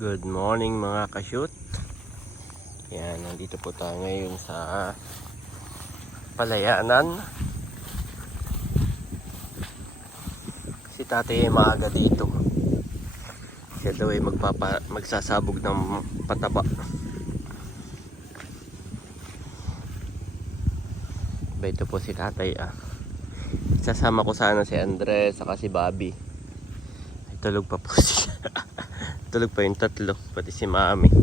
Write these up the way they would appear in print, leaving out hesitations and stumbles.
Good morning mga ka-shoot. Yan, nandito po tayo ngayon sa Palayanan. Si tatay ay maaga dito. Siya daw ay magsasabog ng pataba. Ba, ito po si tatay Sasama ko sana si Andres saka si Bobby. Ay, tulog pa po sila. Tulog pa yung tatlo, pati si Mami. Yan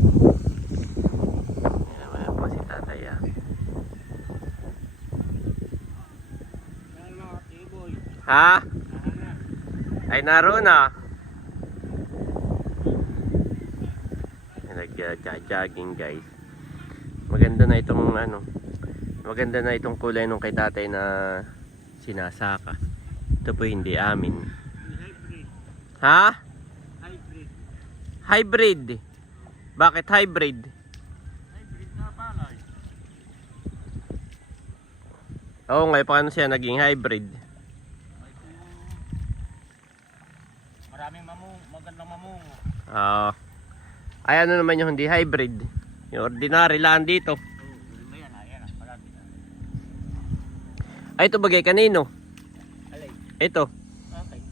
naman po si tatay Ha? Ay, naroon na. Nag-jogging guys. Maganda na itong maganda na itong kulay nung kay tatay na sinasaka. Ito po hindi amin. Ha? Hybrid. Bakit hybrid? Hybrid na palay. Oo nga, paano siya naging hybrid? Maraming magandang mamungo. Ay, ano naman yung hindi hybrid? Yung ordinary lang dito. Ayan, malapit na. Ay, ito bagay kanino? Alay. Ito. Okay.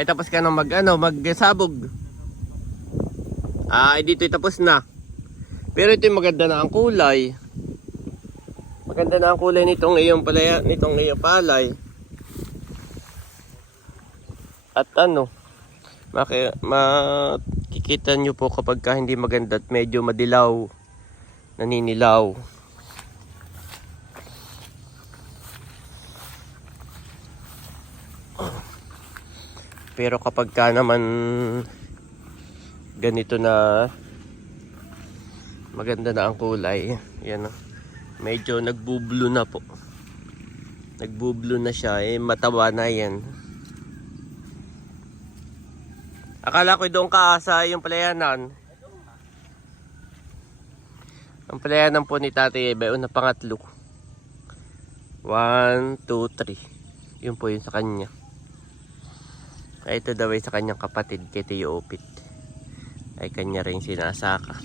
Ay, tapos ka nang magsabog. Ay, dito tapos na. Pero ito yung maganda na ang kulay. Maganda na ang kulay nitong iyong palay. At makikita nyo po kapag hindi maganda at medyo madilaw, naninilaw. Pero kapag naman ganito na maganda na ang kulay, yan medyo nagbublo na po. Nagbublo na siya, mataba na yan. Akala ko doon ka sa yung Palayanan. Ang Palayanan po ni tatay na pangatlo. 1, 2, 3. Yun po yun sa kanya. Ay, ito daw ay sa kanyang kapatid kay Tio Opit. Ay kanya rin sinasaka.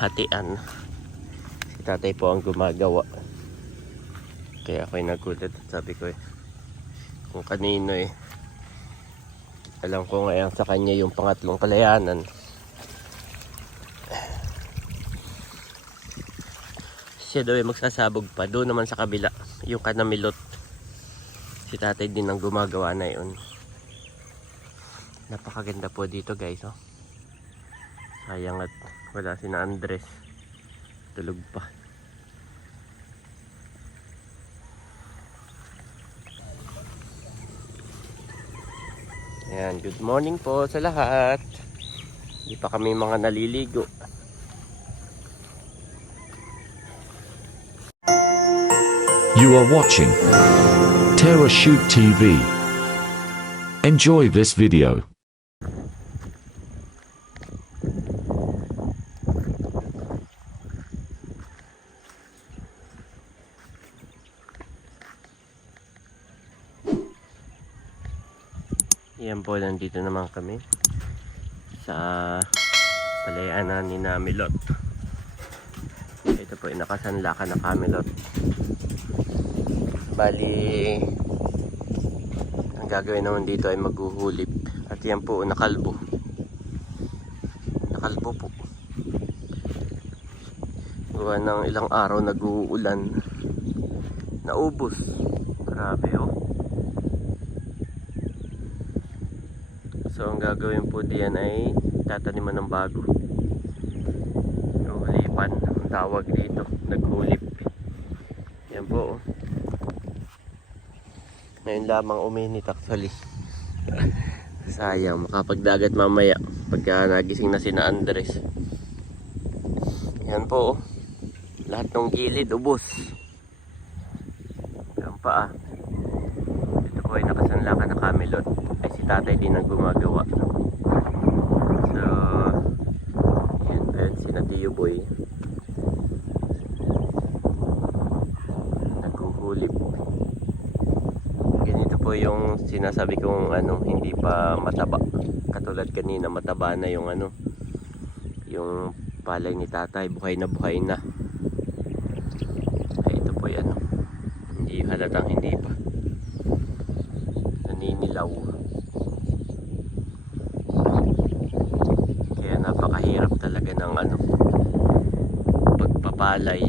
Hatian. Si tatay po ang gumagawa. Kaya ako'y nagulat at sabi ko kung kanino alam ko ngayon sa kanya yung pangatlong Palayanan. Siya daw ay magsasabog pa. Doon naman sa kabila, yung kanamilot. Si tatay din ang gumagawa na yun. Napakaganda po dito guys. Sayang at wala si na Andres. Tulog pa. Ayan, good morning po sa lahat. Hindi pa kami mga naliligo. You are watching Terra Shoot TV. Enjoy this video. Yan po, nandito naman kami sa Palayanan ni Namilot. Ito po ay nakasanlakan na Kamilot. Bali, ang gagawin naman dito ay maghuhulip. At yan po, nakalbo. Nakalbo po. Gawa ng ilang araw nag-uulan. Naubos. Grabe So, ang gagawin po diyan ay tataniman ng bago. Hulipan, ang tawag dito. Naghulip. Yan po. Ngayon lamang uminit actually. Sayang, makapagdagat mamaya pagka nagising na sina Andres. Yan po. Lahat ng gilid ubos. Yan pa Ito po ay nakasanlakan na Kamilot. Ay si tatay din ang gumagawa. yung sinasabi kong ano, hindi pa mataba. Katulad kanina, mataba na yung ano, yung palay ni tatay, buhay na buhay na. Ay, ito po yan. Hindi halatang hindi pa. Naninilaw. Kaya napakahirap talaga ng ano, pagpapalay.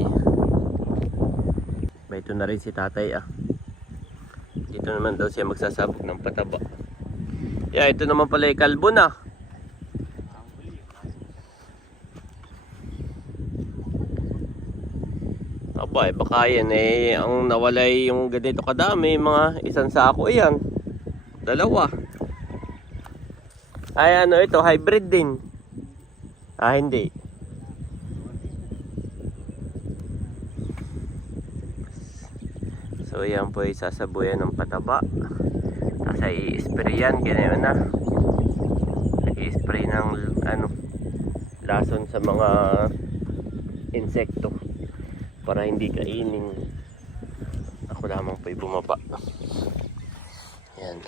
Ba, ito na rin si tatay ah. Dito naman daw siya magsasabog ng pataba. Yeah, ito naman pala yung kalbo na. Aba, baka yan eh, ang nawalay yung ganito kadami, mga isang sako yan. Dalawa. Ay ano ito, hybrid din. Ah, hindi. So yan po ay sasabuyan ng pataba. Tapos ay i-spray yan, gano'n na. Nag-i-spray ng ano, lason sa mga insekto para hindi kainin. Ako lamang po ay bumaba. Yan.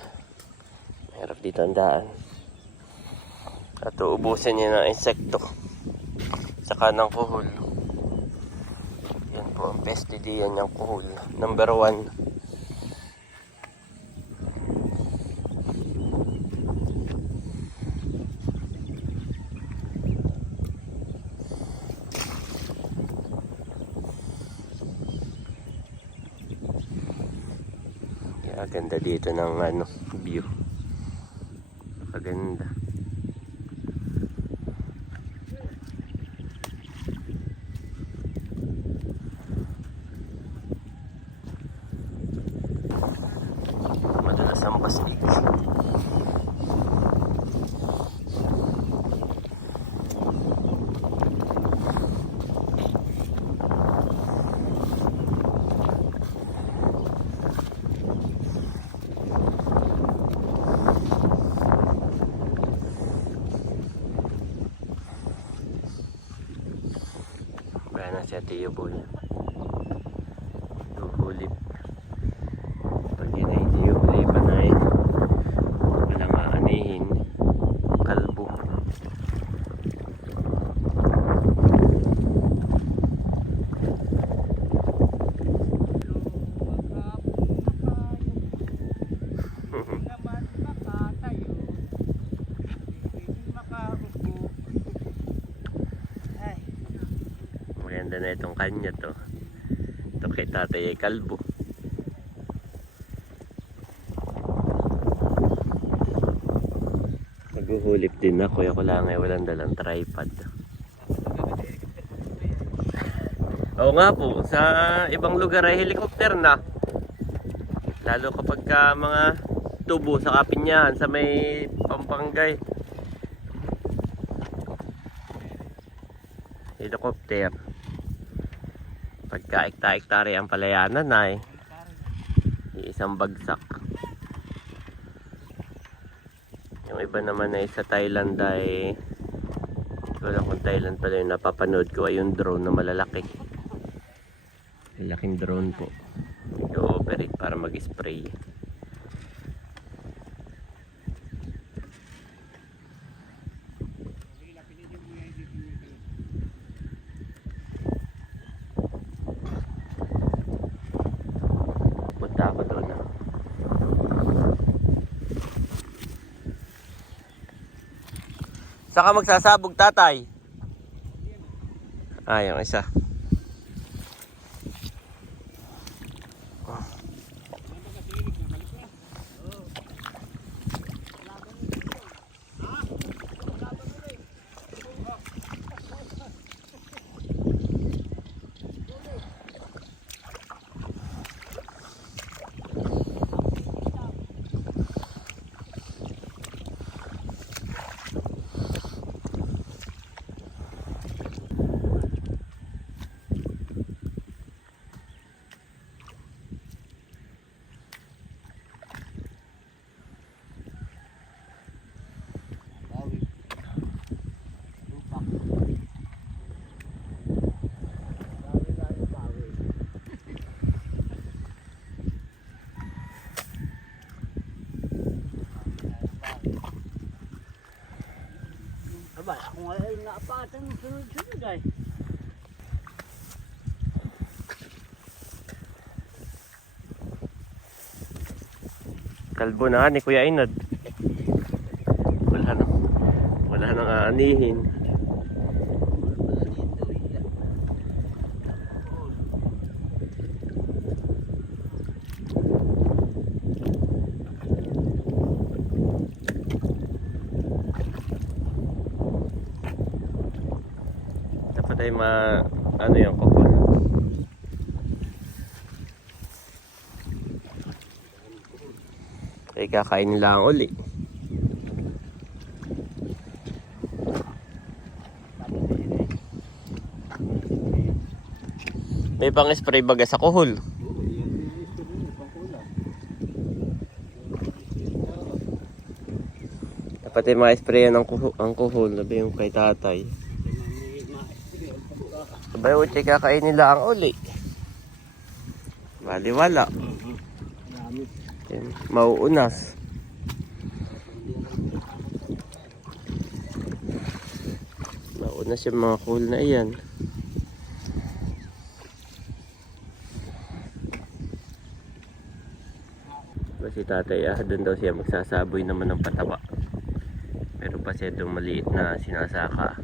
Mahirap dito ang daan. At uubusin niya ng insekto. Saka ng kuhol. Yan po ang pesticides yan ng kuhol. Number 1. Ganda dito ng ano, view. Kaganda. Madulas ang pasig. Na si Ate Yuboy tuhulip pag yun ay hindi huli pa na eh walang aanihin kalbo. Maganda na itong kanya to. Ito kay tatay ay kalbo. Maghuhulip din ako. Ako lang ay walang dalang tripod. Oo nga po. Sa ibang lugar ay helicopter na. Lalo kapag ka mga tubo sa Kapinyahan sa may Pampangay. Helicopter. Pagka ekta-ektare ang palayanan ay isang bagsak. Yung iba naman ay sa Thailand ay hindi ko alam kung Thailand pala yung napapanood ko ay yung drone na malalaki. Malaking drone po. I-operate para mag-spray. Ako doon na. Saka magsasabog tatay. Ah, yung isa. ba? Ako nga ay naapatan ng sunod-sunod ay. Kalbo na ni Kuya Inod. Wala nang aanihin. Dapat ay ano yung kuko. Ay kakain nila ang uli. May pang spray baga sa kuhol. Dapat ay ma-sprayan ang kuhol. Sabi yung kay tatay. Sabay uchi kakain nila ang uli. Baliwala. Mauunas. Mauunas yung mga kuhol na iyan. Si tatay doon daw siya magsasaboy naman ng pataba. Meron pa siya itong maliit na sinasaka.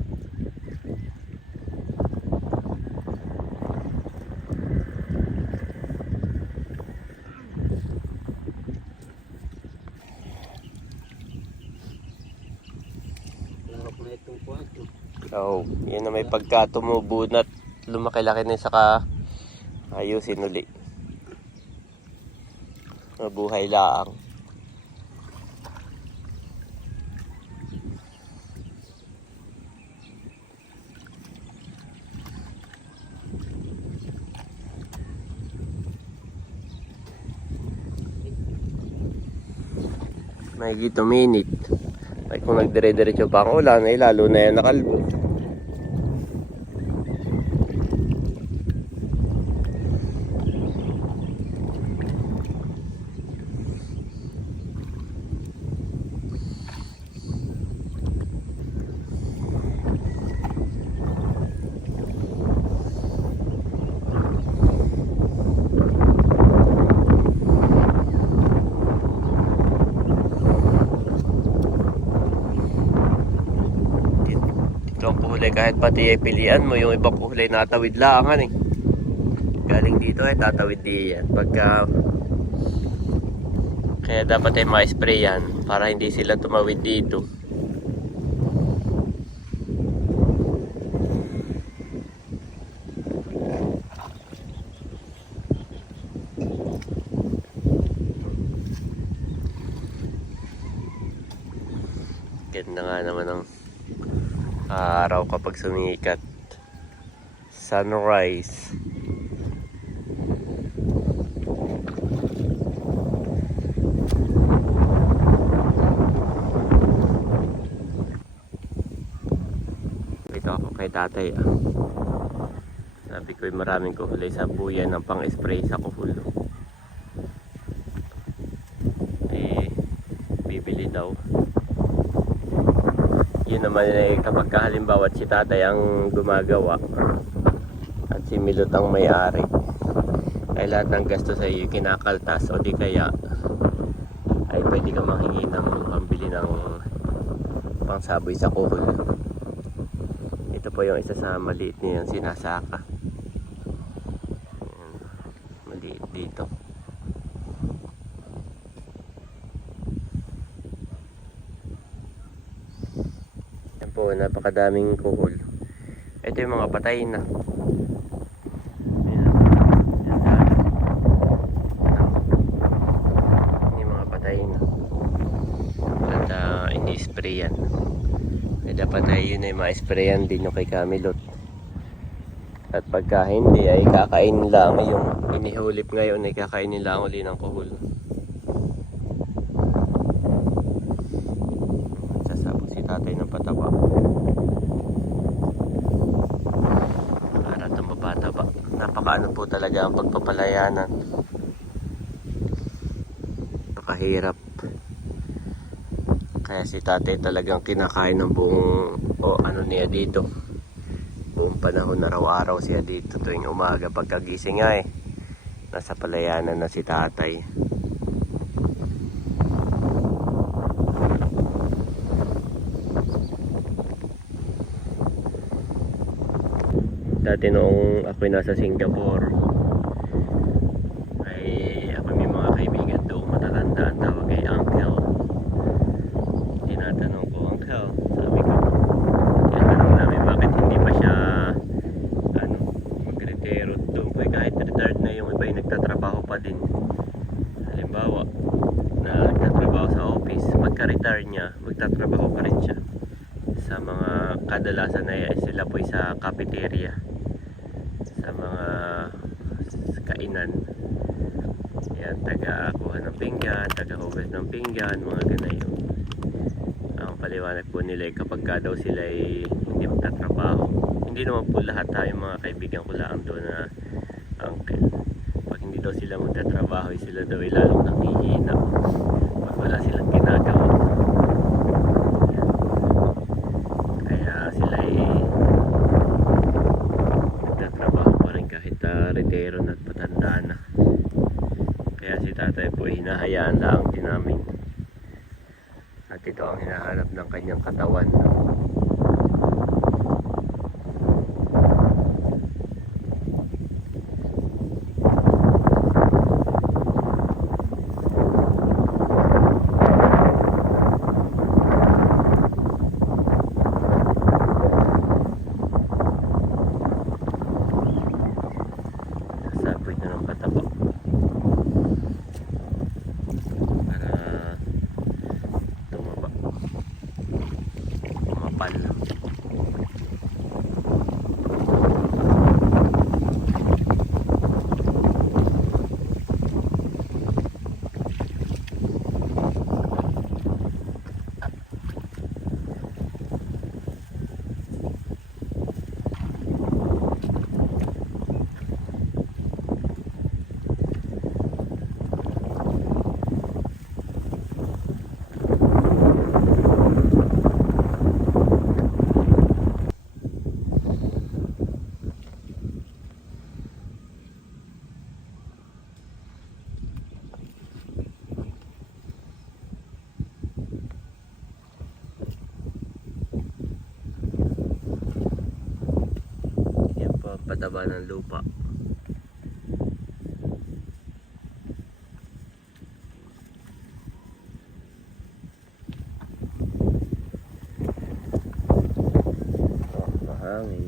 So, yan na may pagka tumubo na lumaki-laki na saka ayusin uli. Mabuhay laang. Mahigit 2 minute. Ay kung nagdire-diretso pa ang ulan, ay lalo na yan nakalbo. Ito ang kuhulay kahit pati ay pilian mo, yung ibang kuhulay natawid laangan eh. Galing dito ay tatawid diyan. Kaya dapat ay ma-spray yan para hindi sila tumawid dito. Ganda nga naman ang araw kapag sumikat. Sunrise. Ito ako kay tatay Sabi ko maraming kuhulay sa buyan ng pang-spray sa kuhul. Bibili daw. Yun naman kapag halimbawa si tatay ang gumagawa at si Milot ang may-ari, ay lahat ng gasto sa iyo kinakaltas o di kaya ay pwede ka manghingi ng pambili ng pangsaboy sa kuhol. Ito po yung isa sa maliit niyang sinasaka. Ayan, maliit dito. Po, napakadaming kuhol. Ito yung mga patay na. Yung mga patay na. At hindi sprayan. Dapat ay yun ay ma-sprayan din yung kay Camilot. At pagka hindi ay kakain lang yung inihulip ngayon ay kakain nila uli ng kuhol. Sasabog si tatay ng pataba. Para tumapataba. Napakaano po talaga ang pagpapalayanan. Napakahirap. Kaya si tatay talagang kinakain ng buong ano niya dito. Buong panahon, araw-araw siya dito tuwing umaga pagkagising nga eh. Nasa palayanan na si tatay. Dati noong ako'y nasa Singapore ay ako may mga kaibigan doon matatanda, ang tawag kay Uncle. Tinatanong ko, Uncle, sabi ko, tinatanong namin bakit hindi pa siya mag-retiro doon po, kahit retired na yung iba yung nagtatrabaho pa din. Halimbawa na nagtatrabaho sa office, pagka-retire niya magtatrabaho pa rin siya sa mga kadalasan na sila po sa cafeteria, sa mga kainan. Yan, taga-kuha ng pinggan, taga-hugas ng pinggan, mga ganayon. Ang paliwanag po nila kapag ka daw sila hindi magtatrabaho, hindi naman po lahat tayong mga kaibigan ko lang doon na uncle. Pag hindi daw sila magtatrabaho, sila daw lalong nakihina pag wala silang ginagawa. Kaya sila nagtatrabaho pa rin kahit retiro na at patanda na. Kaya si tatay po hinahayaan lang din namin. At ito ang hinahanap ng kanyang katawan. Sapoy na ng pataba. Para tumaba. Kumapal. Yan po ang pataba ng lupa. Mahangin.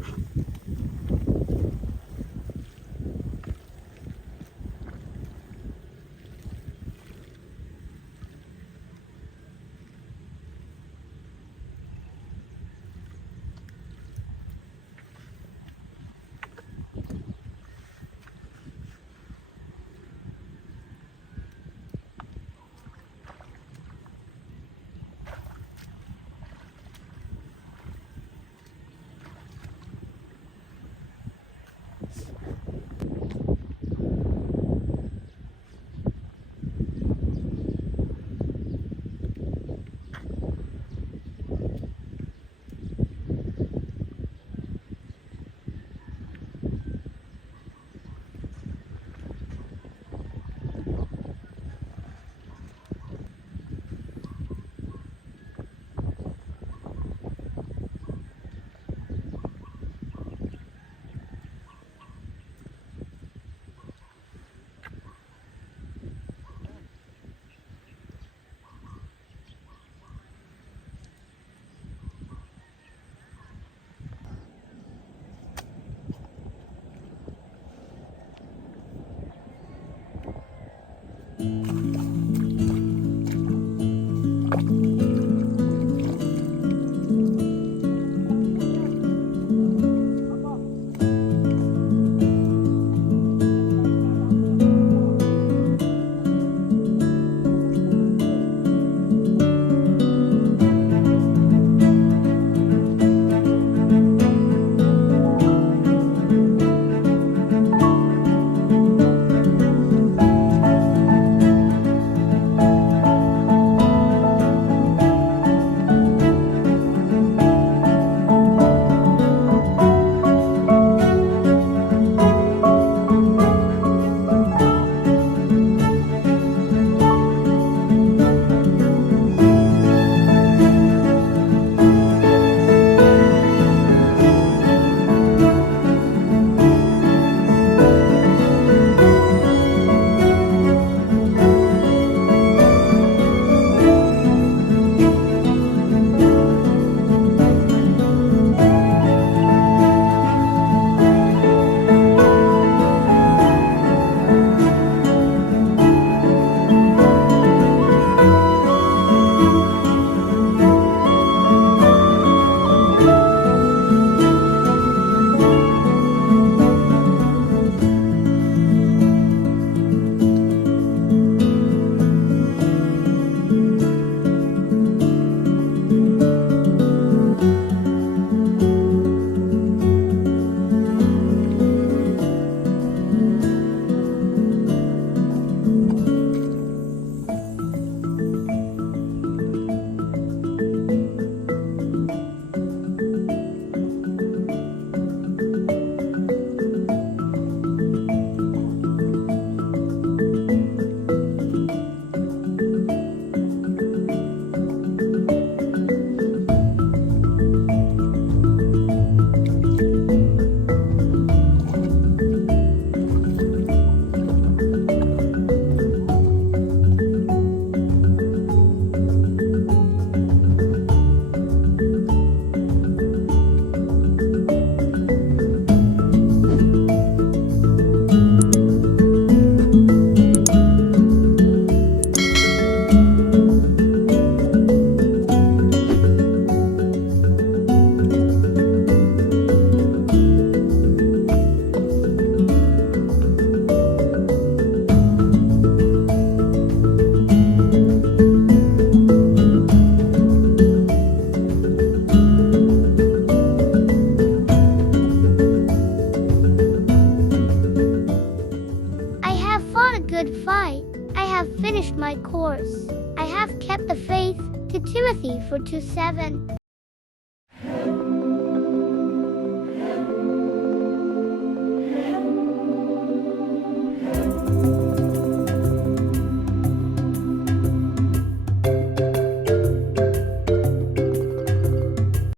427.